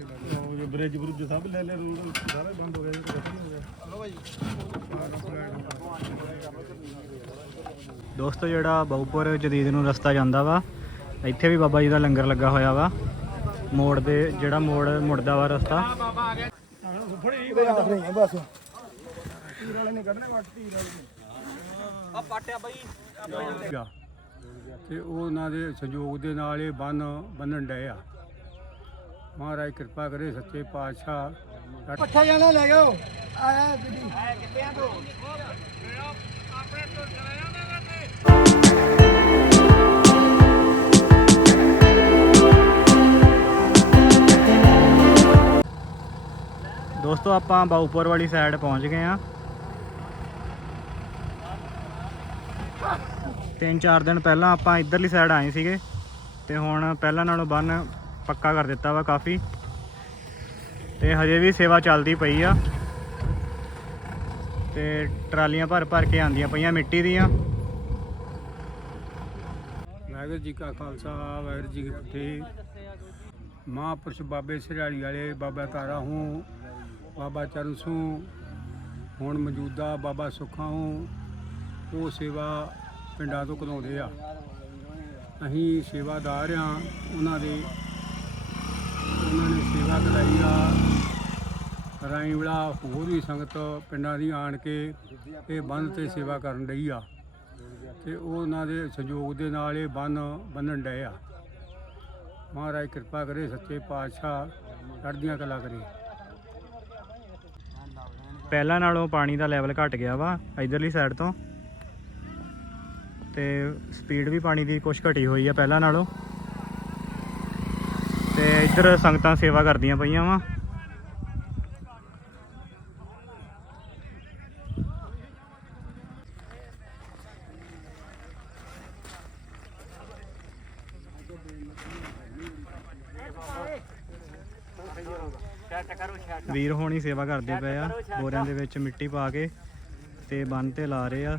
ਉਹ ਜੋ ਬ੍ਰਿਜ ਬਰੁਜ ਸਭ ਲੈ ਲੈ ਰੂਲ ਸਾਰੇ ਬੰਦ ਹੋ ਗਏ ਜੀ ਕੁਝ ਨਹੀਂ ਹੋ ਗਿਆ। ਹਲੋ ਭਾਈ ਦੋਸਤੋ ਜਿਹੜਾ ਬਹੁਪੁਰ ਜਦੀਦ ਨੂੰ ਰਸਤਾ ਜਾਂਦਾ ਵਾ ਇੱਥੇ ਵੀ ਬਾਬਾ ਜੀ ਦਾ ਲੰਗਰ ਲੱਗਾ ਹੋਇਆ ਵਾ। ਮੋੜ ਦੇ ਜਿਹੜਾ ਮੋੜ ਮੁੜਦਾ ਵਾ ਰਸਤਾ। ਫੜੀ ਆਖ ਰਹੀ ਬਸ ਤੀਰ ਵਾਲੇ ਨੇ ਕੱਢਣੇ ਵੱਟ ਤੀਰ ਵਾਲੇ ਗਿਆ ਤੇ ਉਹਨਾਂ ਦੇ ਸੰਯੋਗ ਦੇ ਨਾਲ ਇਹ ਬੰਨ ਬੰਨਣ ਡਏ ਆ। ਮਹਾਰਾਜ ਕਿਰਪਾ ਕਰੇ ਸੱਚੇ ਪਾਤਸ਼ਾਹ। ਪੱਠਾ ਜਾਣਾ ਲੈ ਜਾਓ। ਆਇਆ ਬੀਬੀ ਦੋਸਤੋ ਆਪਾਂ ਬਾਉਪੁਰ ਵਾਲੀ ਸਾਈਡ ਪਹੁੰਚ ਗਏ ਆ ਤਿੰਨ ਚਾਰ ਦਿਨ ਪਹਿਲਾਂ ਆਪਾਂ ਇਧਰਲੀ ਸਾਈਡ ਆਏ ਸੀਗੇ ਤੇ ਹੁਣ ਪਹਿਲਾਂ ਨਾਲੋਂ ਬੰਨ ਪੱਕਾ ਕਰ ਦਿੱਤਾ ਵਾ ਕਾਫੀ। ਤੇ ਹਜੇ ਵੀ ਸੇਵਾ ਚੱਲਦੀ ਪਈ ਆ। ਤੇ ਟਰਾਲੀਆਂ ਭਰ ਭਰ ਕੇ ਆਂਦੀਆਂ ਪਈਆਂ ਮਿੱਟੀ ਦੀਆਂ। ਵਾਹਿਗੁਰੂ ਜੀ ਕਾ ਖਾਲਸਾ, ਵਾਹਿਗੁਰੂ ਜੀ ਕੀ ਫਤਿਹ। ਮਹਾਂਪੁਰਸ਼ ਬਾਬੇ ਸਿਰਾੜੀ ਵਾਲੇ ਬਾਬਾ ਤਾਰਾ ਹੂੰ, ਬਾਬਾ ਚਰਨ ਸੂ, ਹੁਣ ਮੌਜੂਦਾ ਬਾਬਾ ਸੁੱਖਾ ਹੂੰ, ਉਹ ਸੇਵਾ ਪਿੰਡਾਂ ਤੋਂ ਕਰਾਉਂਦੇ ਆ। ਅਸੀਂ ਸੇਵਾਦਾਰ ਆ, ਉਹਨਾਂ ਦੇ ਉਹਨਾਂ ਨੇ ਰਾਈਵਲਾ ਹੋਰ ਵੀ ਸੰਗਤ ਪਿੰਡਾਂ ਦੀ ਆਣ ਕੇ ਇਹ ਬੰਦ ਤੇ ਸੇਵਾ ਕਰਨ ਰਹੀ ਆ। ਤੇ ਉਹਨਾਂ ਦੇ ਸਹਿਯੋਗ ਦੇ ਨਾਲ ਇਹ ਬੰਨ ਬੰਨਣ ਡਏ ਆ। ਮਹਾਰਾਜ ਕਿਰਪਾ ਕਰੇ ਸੱਚੇ ਪਾਤਸ਼ਾਹ ਚੜ੍ਹਦੀਆਂ ਕਲਾ ਕਰੇ। ਪਹਿਲਾਂ ਨਾਲੋਂ ਪਾਣੀ ਦਾ ਲੈਵਲ ਘਟ ਗਿਆ ਵਾ, ਇਧਰਲੀ ਸਾਈਡ ਤੋਂ। ਤੇ ਸਪੀਡ ਵੀ ਪਾਣੀ ਦੀ ਕੁਛ ਘਟੀ ਹੋਈ ਆ ਪਹਿਲਾਂ ਨਾਲੋਂ। ਇੱਧਰ ਸੰਗਤਾਂ ਸੇਵਾ ਕਰਦੀਆਂ ਪਈਆਂ ਵਾ। ਵੀਰ ਹੋਣੀ ਸੇਵਾ ਕਰਦੇ ਪਏ ਆ, ਬੋਰਿਆਂ ਦੇ ਵਿੱਚ ਮਿੱਟੀ ਪਾ ਕੇ ਤੇ ਬੰਨ ਤੇ ਲਾ ਰਹੇ ਆ।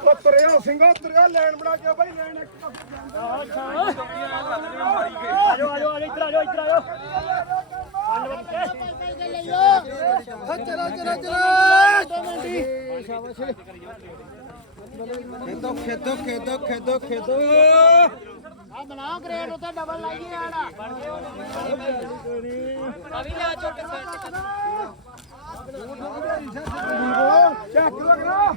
ਉਹ ਤੁਰਿਆ ਸਿੰਘੋ ਤੁਰਿਆ ਲੈਣ ਬਣਾ ਕੇ ਬਾਈ ਲੈਣ ਇੱਕ ਪਾਸੇ ਜਾਂਦਾ। ਆਜੋ ਆਜੋ ਆਜੋ ਇੱਧਰ ਆਜੋ ਇੱਧਰ ਆਜੋ। ਹਾਂ ਚਲੋ ਚਲੋ ਚਲੋ ਮੰਡੀ ਸ਼ਾਬਾਸ਼ ਖੇਦੋ ਖੇਦੋ ਖੇਦੋ ਖੇਦੋ ਖੇਦੋ ਆ ਬਣਾ ਗ੍ਰੇਡ ਉੱਤੇ ਡਬਲ ਲਾਈਏ ਆੜਾ ਅਭੀ ਲੈ ਚੁੱਕ ਚੱਕ ਲਗਣਾ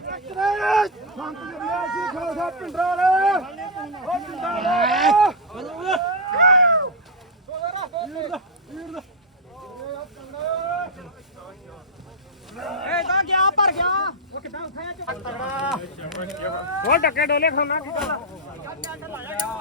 ਸੰਤ ਜਰੀਆ ਸੀ ਖਾਲਸਾ ਪਿੰਡਾਂ ਵਾਲੇ ਉਹ ਪਿੰਡਾਂ ਵਾਲੇ ਇਹ ਤਾਂ ਗਿਆ ਭਰ ਗਿਆ ਉਹ ਟੱਕੇ ਡੋਲੇ ਖਾਣਾ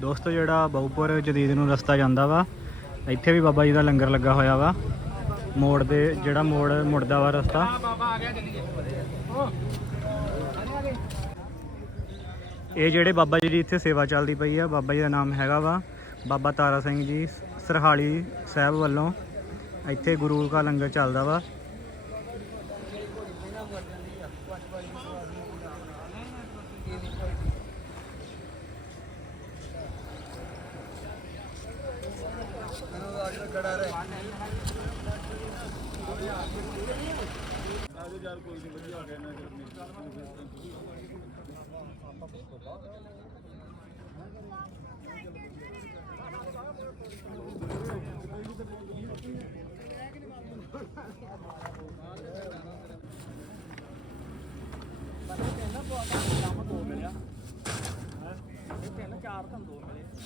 ਦੋਸਤੋ ਜਿਹੜਾ ਬਹੁਪੁਰ ਜਦੀਦ ਨੂੰ ਰਸਤਾ ਜਾਂਦਾ ਵਾ, ਇੱਥੇ ਵੀ ਬਾਬਾ ਜੀ ਦਾ ਲੰਗਰ ਲੱਗਾ ਹੋਇਆ ਵਾ। ਮੋੜ ਦੇ, ਜਿਹੜਾ ਮੋੜ ਮੁੜਦਾ ਵਾ ਰਸਤਾ। ਇਹ ਜਿਹੜੇ ਬਾਬਾ ਜੀ ਦੀ ਇੱਥੇ ਸੇਵਾ ਚੱਲਦੀ ਪਈ ਆ, ਬਾਬਾ ਜੀ ਦਾ ਨਾਮ ਹੈਗਾ ਵਾ, ਬਾਬਾ ਤਾਰਾ ਸਿੰਘ ਜੀ, ਸਰਹਾਲੀ ਸਾਹਿਬ ਵੱਲੋਂ ਇੱਥੇ ਗੁਰੂ ਦਾ ਲੰਗਰ ਚੱਲਦਾ ਵਾ।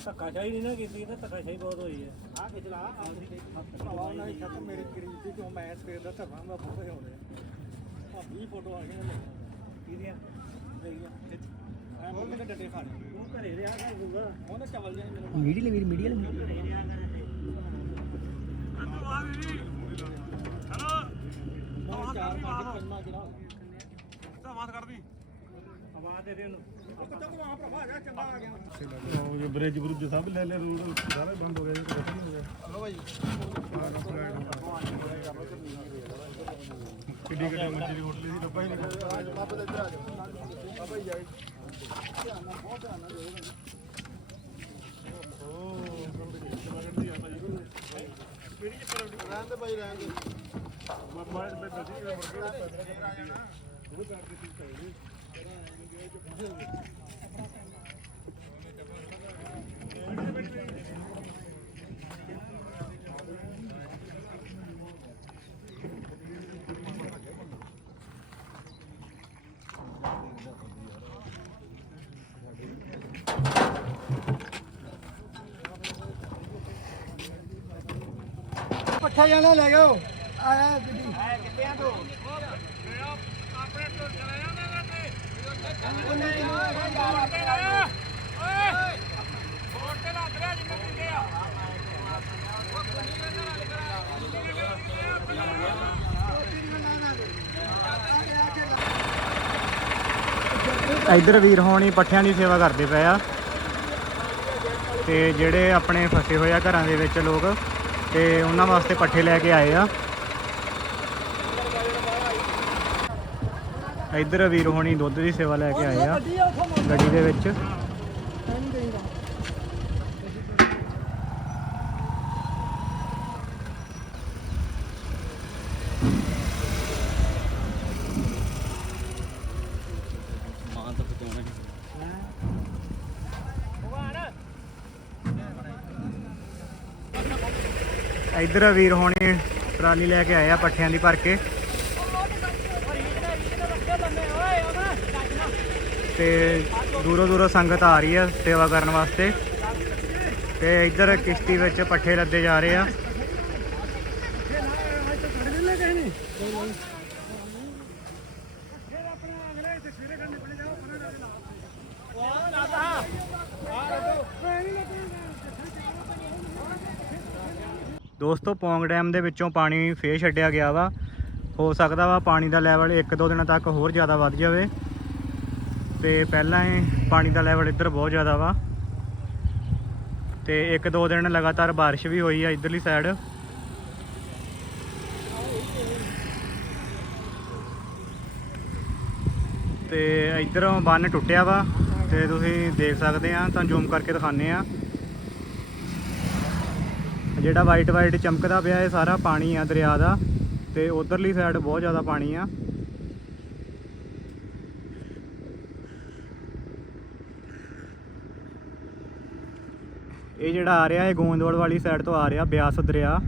ਧੱਕਾਸ਼ਾਹੀ ਨਹੀਂ ਨਾ ਕੀਤੀ ਤੇ ਧੱਕਾਸ਼ਾਹੀ ਬਹੁਤ ਹੋਈ ਹੈ। ਆ ਖਿਚਲਾ ਭਰਾਵਾ ਉਹਨਾਂ ਦੀ ਛੱਤ ਮੇਰੇ ਕਰੀਬ ਦੀ ਕਿਉਂ ਮੈਂ ਸਵੇਰ ਦਾ ਧਰਨਾ ਮੈਂ ਫੋਟੋ ਹੋਣੇ ਆ। 20 ਫੋਟੋ ਆ ਗਈਆਂ ਨੇ ਕਿਹਦੀਆਂ ਮੇਰੀਆਂ ਐ ਡੱਡੇ ਖਾਣੇ ਤੂੰ ਘਰੇ ਰਿਹਾ ਕਰ ਦੂੰਗਾ ਉਹਨੇ ਚਵਲ ਜਾਣੀ ਮੈਨੂੰ ਮੀਡੀਆ ਲਈ ਮੇਰੀ ਮੀਡੀਆ ਮੈਂ ਜੇ ਬ੍ਰਿਜ ਬਰੁਜ ਸਭ ਲੈ ਲੈ ਰੂਲ ਸਾਰੇ ਬੰਦ ਹੋ ਗਏ ਹਲੋ ਭਾਈ ਕਿੱਡੀ ਕਿੱਡੀ ਮੱਛੀ ਦੀ ਹੋਟਲੀ ਦੀ ਡੱਬਾ ਹੀ ਨਹੀਂ। ਬਾਬਾ ਇੱਧਰ ਆ ਜਾਓ ਬਾਬਾ ਹੀ ਜਾਏ ਰਹਿਣ ਦੇ ਭਾਈ ਰਹਿਣ ਦੇ ਪੱਠਾ ਜਾਣਾ, ਲੈ ਜਾਓ। ਆਇਆ ਗੱਡੀ। ਇੱਧਰ ਵੀਰ ਹੋਣੀ ਪੱਠਿਆਂ ਦੀ ਸੇਵਾ ਕਰਦੇ ਪਏ ਆ। ਤੇ ਜਿਹੜੇ ਆਪਣੇ ਫਸੇ ਹੋਏ ਆ ਘਰਾਂ ਦੇ ਵਿੱਚ ਲੋਕ ਤੇ ਉਹਨਾਂ ਵਾਸਤੇ ਪੱਠੇ ਲੈ ਕੇ ਆਏ ਆ। ਇੱਧਰ ਵੀਰ ਹੋਣੀ ਦੁੱਧ ਦੀ ਸੇਵਾ ਲੈ ਕੇ ਆਏ ਆ, ਗੱਡੀ ਦੇ ਵਿੱਚ। ਇੱਧਰ ਵੀਰ ਹੋਣੀ ਟਰਾਲੀ ਲੈ ਕੇ ਆਏ ਆ ਪੱਠਿਆਂ ਦੀ ਭਰ ਕੇ। ਤੇ ਦੂਰੋਂ ਦੂਰੋਂ ਸੰਗਤ ਆ ਰਹੀ ਆ ਸੇਵਾ ਕਰਨ ਵਾਸਤੇ। ਤੇ ਇੱਧਰ ਕਿਸ਼ਤੀ ਵਿੱਚ ਪੱਠੇ ਲੱਦੇ ਜਾ ਰਹੇ ਆ। ਦੋਸਤੋ, ਪੌਂਗ ਡੈਮ ਦੇ ਵਿੱਚੋਂ ਪਾਣੀ ਫੇਰ ਛੱਡਿਆ ਗਿਆ ਵਾ। ਹੋ ਸਕਦਾ ਵਾ ਪਾਣੀ ਦਾ ਲੈਵਲ ਇੱਕ ਦੋ ਦਿਨਾਂ ਤੱਕ ਹੋਰ ਜ਼ਿਆਦਾ ਵੱਧ ਜਾਵੇ। ਤੇ ਪਹਿਲਾਂ ਹੀ ਪਾਣੀ ਦਾ ਲੈਵਲ ਇੱਧਰ ਬਹੁਤ ਜ਼ਿਆਦਾ ਵਾ। ਤੇ ਇੱਕ ਦੋ ਦਿਨ ਲਗਾਤਾਰ ਬਾਰਿਸ਼ ਵੀ ਹੋਈ ਆ ਇਧਰਲੀ ਸਾਈਡ ਤੇ ਇਧਰੋਂ ਬੰਨ ਟੁੱਟਿਆ ਵਾ ਤੇ ਤੁਸੀਂ ਦੇਖ ਸਕਦੇ ਆ ਤਾਂ ਜ਼ੂਮ ਕਰਕੇ ਦਿਖਾਣੇ ਆ। ਜਿਹੜਾ ਵਾਈਟ ਵਾਈਟ ਚਮਕਦਾ ਪਿਆ ਇਹ ਸਾਰਾ ਪਾਣੀ ਆ ਦਰਿਆ ਦਾ ਤੇ ਉਧਰਲੀ ਸਾਈਡ ਬਹੁਤ ਜ਼ਿਆਦਾ ਪਾਣੀ ਆ। ਇਹ ਜਿਹੜਾ ਆ ਰਿਹਾ, ਇਹ ਗੋਂਦਵਾਲ ਵਾਲੀ ਸਾਈਡ ਤੋਂ ਆ ਰਿਹਾ ਬਿਆਸ ਦਰਿਆ।